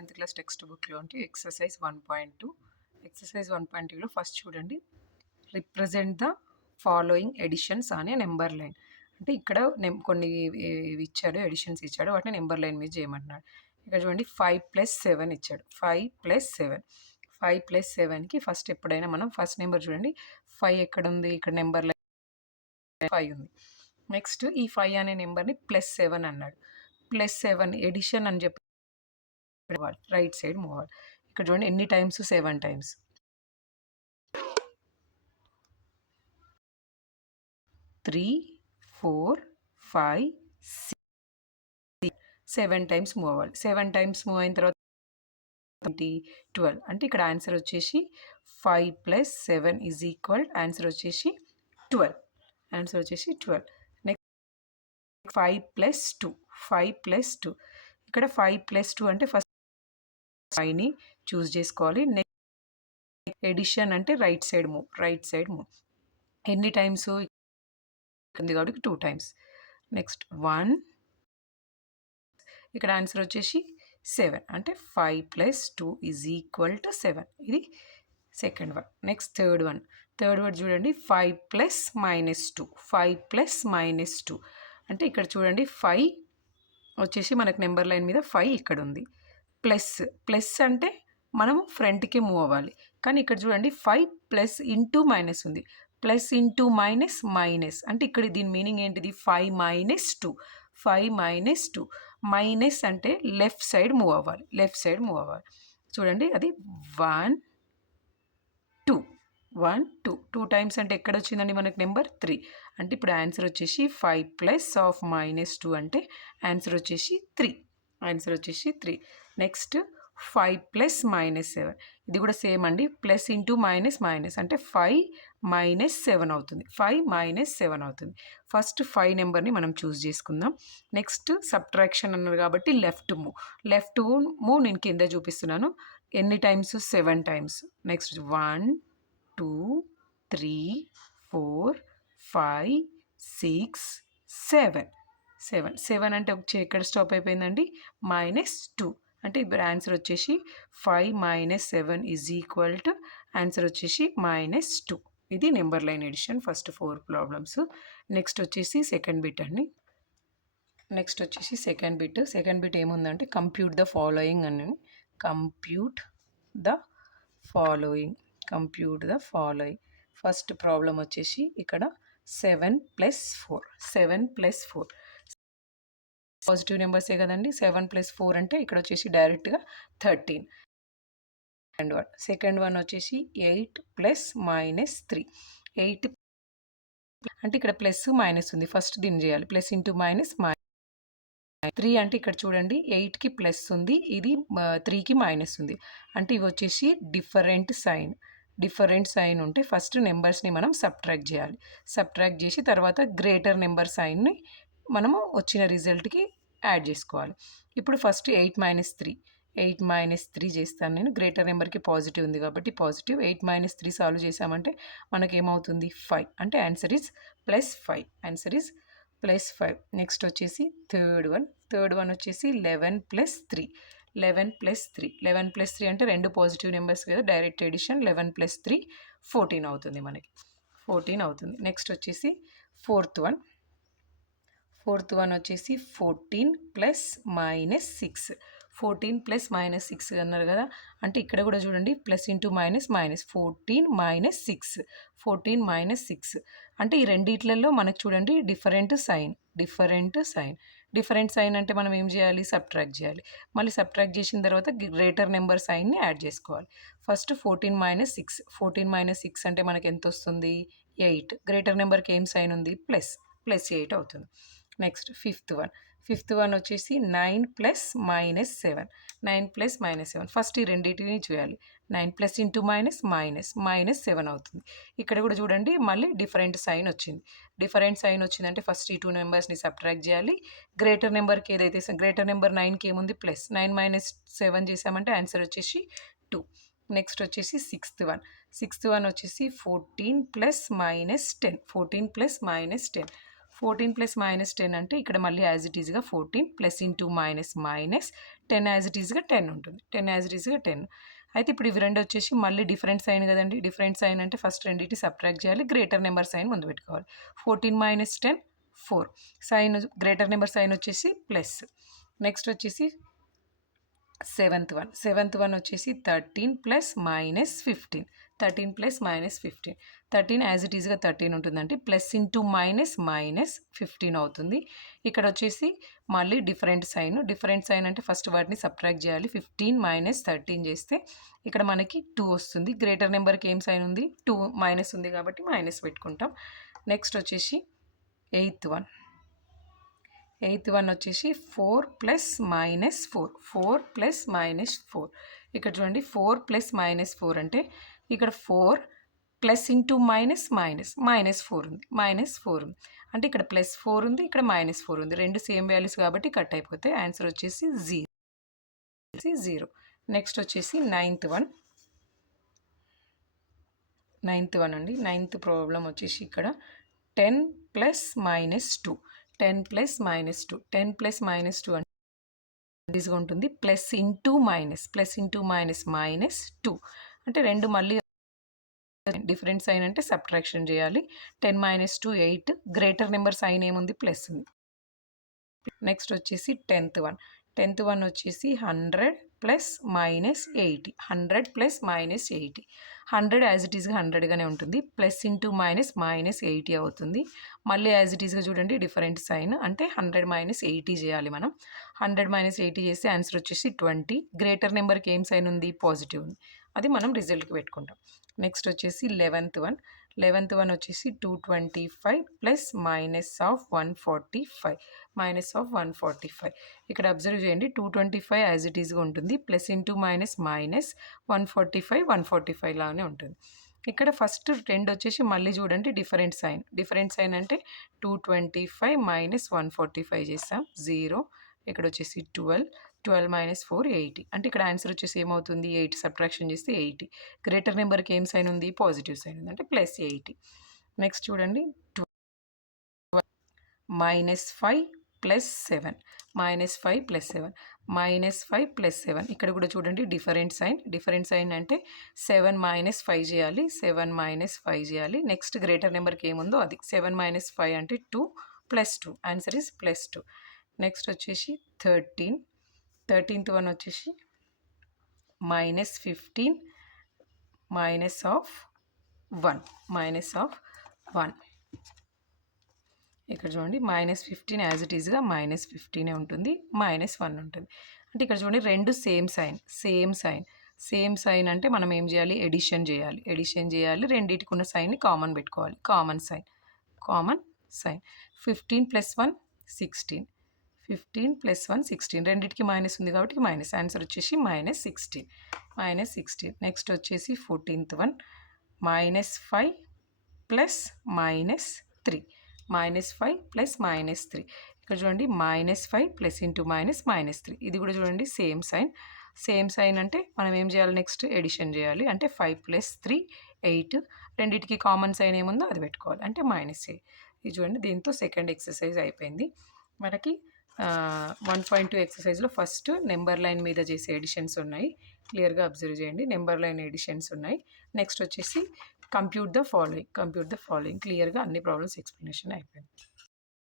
10th class text బుక్లో అంటే exercise 1.2 exercise 1.2లో first చూడండి రిప్రజెంట్ ద ఫాలోయింగ్ ఎడిషన్స్ అనే నెంబర్ లైన్ అంటే ఇక్కడ కొన్ని ఇవి ఇచ్చాడు ఎడిషన్స్ ఇచ్చాడు వాటిని నెంబర్ లైన్ మీద చేయమంటున్నాడు. ఇక్కడ చూడండి 5+7 ఇచ్చాడు. 5+7 5+7కి ఫస్ట్ ఎప్పుడైనా మనం ఫస్ట్ నెంబర్ చూడండి 5 ఎక్కడ ఉంది, ఇక్కడ నెంబర్ లైన్ 5 ఉంది. నెక్స్ట్ ఈ 5 అనే నెంబర్ని +7 అన్నాడు. +7 ఎడిషన్ అని చెప్పి రైట్ సైడ్ మూవ్ అవ్వాలి. ఇక్కడ చూడండి ఎన్ని టైమ్స్, 7 టైమ్స్. 3 4 5 6 7 టైమ్స్ మూవ్ అవ్వాలి. 7 టైమ్స్ మూవ్ అయిన తర్వాత 12 అంటే ఇక్కడ ఆన్సర్ వచ్చేసి 5+7 ఈజ్ ఈక్వల్ ఆన్సర్ వచ్చేసి 12. ఆన్సర్ వచ్చేసి 12. నెక్స్ట్ 5+2 ఇక్కడ 5+2 అంటే ఫస్ట్ 5ని చూస్ చేసుకోవాలి. నెక్స్ట్ ఎడిషన్ అంటే రైట్ సైడ్ మూవ్. ఎన్ని టైమ్స్ ఉంది కాబట్టి 2 టైమ్స్. నెక్స్ట్ 1 ఇక్కడ ఆన్సర్ వచ్చేసి 7 అంటే 5+2 ఈజ్ ఈక్వల్ టు 7. ఇది second one. Next third one చూడండి 5+-2 5+-2 అంటే ఇక్కడ చూడండి 5 వచ్చేసి మనకు నెంబర్ లైన్ మీద 5 ఇక్కడ ఉంది. ప్లస్ అంటే మనము ఫ్రంట్కి మూవ్ అవ్వాలి. కానీ ఇక్కడ చూడండి 5+(-) ఉంది. +(-) అంటే ఇక్కడ దీని మీనింగ్ ఏంటిది? 5-2 మైనస్ అంటే లెఫ్ట్ సైడ్ మూవ్ అవ్వాలి. చూడండి అది 1 2 టైమ్స్ అంటే ఎక్కడ వచ్చిందండి మనకు నెంబర్ 3. అంటే ఇప్పుడు ఆన్సర్ వచ్చేసి 5+(-2) అంటే ఆన్సర్ వచ్చేసి 3. నెక్స్ట్ 5+-7 ఇది కూడా సేమ్ అండి. +(-) అంటే 5-7 అవుతుంది. 5-7 అవుతుంది. ఫస్ట్ 5 నెంబర్ని మనం చూస్ చేసుకుందాం. నెక్స్ట్ సబ్ట్రాక్షన్ అన్నారు కాబట్టి లెఫ్ట్ మూవ్ నేను కింద చూపిస్తున్నాను. ఎన్ని టైమ్స్? 7 టైమ్స్. నెక్స్ట్ 1 2 3 4 5 6 7 అంటే ఎక్కడ స్టాప్ అయిపోయిందండి? -2 అంటే ఇప్పుడు ఆన్సర్ వచ్చేసి 5-7 ఈజ్ ఈక్వల్ టు ఆన్సర్ వచ్చేసి -2. ఇది number line addition first 4 problems. Next వచ్చేసి సెకండ్ బిట్ అండి. సెకండ్ బిట్ ఏముందంటే కంప్యూట్ ద ఫాలోయింగ్ అని. Compute the following first problem వచ్చేసి ఇక్కడ 7+4 పాజిటివ్ నెంబర్సే కదండి. 7+4 అంటే ఇక్కడ వచ్చేసి డైరెక్ట్గా 13. సెకండ్ వన్ వచ్చేసి 8+-3 8 అంటే ఇక్కడ ప్లస్ మైనస్ ఉంది. ఫస్ట్ దీన్ని చేయాలి. +(-) అంటే ఇక్కడ చూడండి 8కి ప్లస్ ఉంది, ఇది 3కి మైనస్ ఉంది. అంటే ఇవి వచ్చేసి డిఫరెంట్ సైన్ ఉంటే ఫస్ట్ నెంబర్స్ని మనం సబ్ట్రాక్ట్ చేసి తర్వాత గ్రేటర్ నెంబర్ సైన్ని మనము వచ్చిన రిజల్ట్కి యాడ్ చేసుకోవాలి. ఇప్పుడు ఫస్ట్ 8-3 చేస్తాను నేను. గ్రేటర్ నెంబర్కి పాజిటివ్ ఉంది కాబట్టి పాజిటివ్. 8-3 సాల్వ్ చేసామంటే మనకేమవుతుంది? 5 అంటే ఆన్సర్ ఈజ్ +5. నెక్స్ట్ వచ్చేసి థర్డ్ వన్ వచ్చేసి 11+3 అంటే 2 పాజిటివ్ నెంబర్స్ కదా, డైరెక్ట్ ఎడిషన్. 11+3 14 అవుతుంది మనకి. నెక్స్ట్ వచ్చేసి ఫోర్త్ వన్ వచ్చేసి 14+-6 14+-6 అన్నారు కదా. అంటే ఇక్కడ కూడా చూడండి +(-) అంటే ఈ రెండిట్లలో మనకు చూడండి డిఫరెంట్ సైన్ అంటే మనం ఏం చేయాలి? సబ్ట్రాక్ట్ చేయాలి. మళ్ళీ సబ్ట్రాక్ట్ చేసిన తర్వాత గ్రేటర్ నెంబర్ సైన్ని యాడ్ చేసుకోవాలి. ఫస్ట్ 14-6 అంటే మనకి ఎంత వస్తుంది? 8. గ్రేటర్ నెంబర్కి ఏం సైన్ ఉంది? +8 అవుతుంది. నెక్స్ట్ ఫిఫ్త్ వన్ వచ్చేసి 9+-7 ఫస్ట్ ఈ రెండింటిని చేయాలి. 9+(-) -7 అవుతుంది. ఇక్కడ కూడా చూడండి మళ్ళీ డిఫరెంట్ సైన్ వచ్చిందంటే ఫస్ట్ ఈ 2 నెంబర్స్ని సబ్ట్రాక్ట్ చేయాలి. గ్రేటర్ నెంబర్కి ఏదైతే గ్రేటర్ నెంబర్ 9కి ఏముంది? +9 - 7 చేసామంటే ఆన్సర్ వచ్చేసి 2. నెక్స్ట్ వచ్చేసి సిక్స్త్ వన్ వచ్చేసి 14+-10 14 ప్లస్ మైనస్ 10 అంటే ఇక్కడ మళ్ళీ యాజ్ ఇట్ ఈస్గా 14 plus into minus minus 10 as it ఈస్గా 10 ఉంటుంది. 10 యాజ్ ఇట్ ఈస్గా 10. అయితే ఇప్పుడు ఇవి రెండు వచ్చేసి మళ్ళీ డిఫరెంట్ సైన్ కదండి. డిఫరెంట్ సైన్ అంటే ఫస్ట్ రెండింటి సబ్ట్రాక్ట్ చేయాలి, గ్రేటర్ నెంబర్ సైన్ ముందు పెట్టుకోవాలి. 14 minus 10 4. Sign greater number sign వచ్చేసి ప్లస్. నెక్స్ట్ వచ్చేసి సెవెంత్ వన్ వచ్చేసి 13 plus minus 15. 13 plus minus 15. 13 as it ఈస్గా 13 ఉంటుందంటే ప్లస్ ఇంటూ మైనస్ మైనస్ 15 అవుతుంది. ఇక్కడ వచ్చేసి మళ్ళీ డిఫరెంట్ సైన్ అంటే ఫస్ట్ వాటిని సబ్ట్రాక్ట్ చేయాలి. 15 మైనస్ 13 చేస్తే ఇక్కడ మనకి 2 వస్తుంది. గ్రేటర్ నెంబర్కి ఏం సైన్ ఉంది? 2 మైనస్ ఉంది కాబట్టి మైనస్ పెట్టుకుంటాం. నెక్స్ట్ వచ్చేసి ఎయిత్ వన్ వచ్చేసి 4 ప్లస్ మైనస్ 4. 4 plus minus 4. ఇక్కడ చూడండి 4 ప్లస్ మైనస్ 4 అంటే ఇక్కడ 4 ప్లస్ ఇంటూ మైనస్ మైనస్ 4 ఉంది. అంటే ఇక్కడ ప్లస్ 4 ఉంది, ఇక్కడ మైనస్ 4 ఉంది. రెండు సేమ్ వాల్యూస్ కాబట్టి కట్ అయిపోతాయి. ఆన్సర్ వచ్చేసి 0. నెక్స్ట్ వచ్చేసి నైన్త్ వన్ అండి. నైన్త్ ప్రాబ్లం వచ్చేసి ఇక్కడ 10 plus minus 2. 10 plus minus 2. 10 plus minus 2 అంటే ఈజీగా ఉంటుంది. ప్లస్ ఇంటూ మైనస్ మైనస్ 2 అంటే రెండు మళ్ళీ డిఫరెంట్ సైన్ అంటే సబ్ట్రాక్షన్ చేయాలి. 10 మైనస్ 2 8. గ్రేటర్ నెంబర్ సైన్ ఏముంది? ప్లస్ ఉంది. నెక్స్ట్ వచ్చేసి టెన్త్ వన్ వచ్చేసి 100 plus minus 80. 100 plus minus 80. 100 as it ఈస్గా 100గానే ఉంటుంది. ప్లస్ ఇంటూ మైనస్ మైనస్ 80 అవుతుంది. మళ్ళీ యాజ్ ఇట్ ఈస్గా చూడండి డిఫరెంట్ సైన్ అంటే 100 మైనస్ 80 చేయాలి మనం. 100 మైనస్ 80 చేస్తే ఆన్సర్ వచ్చేసి 20. గ్రేటర్ నెంబర్కి ఏం సైన్ ఉంది? పాజిటివ్ ఉంది. అది మనం రిజల్ట్కి పెట్టుకుంటాం. నెక్స్ట్ వచ్చేసి 11th వన్ వచ్చేసి 225 ప్లస్ మైనస్ ఆఫ్ 145. ఇక్కడ అబ్జర్వ్ చేయండి 225 యాజ్ ఇట్ ఈస్గా ఉంటుంది. ప్లస్ ఇంటూ మైనస్ మైనస్ 145 లానే ఉంటుంది. ఇక్కడ ఫస్ట్ రెండు వచ్చేసి మళ్ళీ చూడండి డిఫరెంట్ సైన్ అంటే 225 మైనస్ 145 చేస్తాం 0. ఇక్కడ వచ్చేసి 12 మైనస్ 4 80. అంటే ఇక్కడ ఆన్సర్ వచ్చేసి ఏమవుతుంది? 8 సబ్ట్రాక్షన్ చేస్తే 80. గ్రేటర్ నెంబర్కి ఏం సైన్ ఉంది? పాజిటివ్ సైన్ ఉంది అంటే ప్లస్ 80. నెక్స్ట్ చూడండి మైనస్ 5 ప్లస్ 7. ఇక్కడ కూడా చూడండి డిఫరెంట్ సైన్ అంటే 7 మైనస్ 5 చేయాలి. నెక్స్ట్ గ్రేటర్ నెంబర్కి ఏముందో అది. 7 మైనస్ 5 అంటే 2 plus 2. Answer is plus 2. Next వచ్చేసి 13th వన్ వచ్చేసి మైనస్ 15 మైనస్ ఆఫ్ 1. ఇక్కడ చూడండి మైనస్ 15 యాజ్ ఇట్ ఈస్గా మైనస్ 15 ఉంటుంది. మైనస్ 1 ఉంటుంది. అంటే ఇక్కడ చూడండి రెండు సేమ్ సైన్ అంటే మనం ఏం చేయాలి? ఎడిషన్ చేయాలి. రెండింటికి ఉన్న సైన్ని కామన్ పెట్టుకోవాలి. Common sign 15 plus 1 16. 15 ప్లస్ 1 16. రెండింటికి మైనస్ ఉంది కాబట్టి మైనస్. ఆన్సర్ వచ్చేసి మైనస్ 16. నెక్స్ట్ వచ్చేసి 14th one minus 5 plus minus 3. -5 plus -3. ఇక్కడ చూడండి -5 ప్లస్ ఇంటూ -3. ఇది కూడా చూడండి సేమ్ సైన్ అంటే మనం ఏం చేయాలి? నెక్స్ట్ ఎడిషన్ చేయాలి. అంటే 5 ప్లస్ 3 8. రెండింటికి కామన్ సైన్ ఏముందో అది పెట్టుకోవాలి అంటే -8. ఇది చూడండి దీంతో సెకండ్ ఎక్సర్సైజ్ అయిపోయింది. మనకి 1.2 ఎక్సర్సైజ్లో ఫస్ట్ నెంబర్ లైన్ మీద చేసే ఎడిషన్స్ ఉన్నాయి. క్లియర్గా అబ్జర్వ్ చేయండి. నెంబర్ లైన్ ఎడిషన్స్ ఉన్నాయి. నెక్స్ట్ వచ్చేసి కంప్యూట్ ద ఫాలోయింగ్ క్లియర్గా అన్ని ప్రాబ్లమ్స్ ఎక్స్ప్లెనేషన్ అయిపోయింది.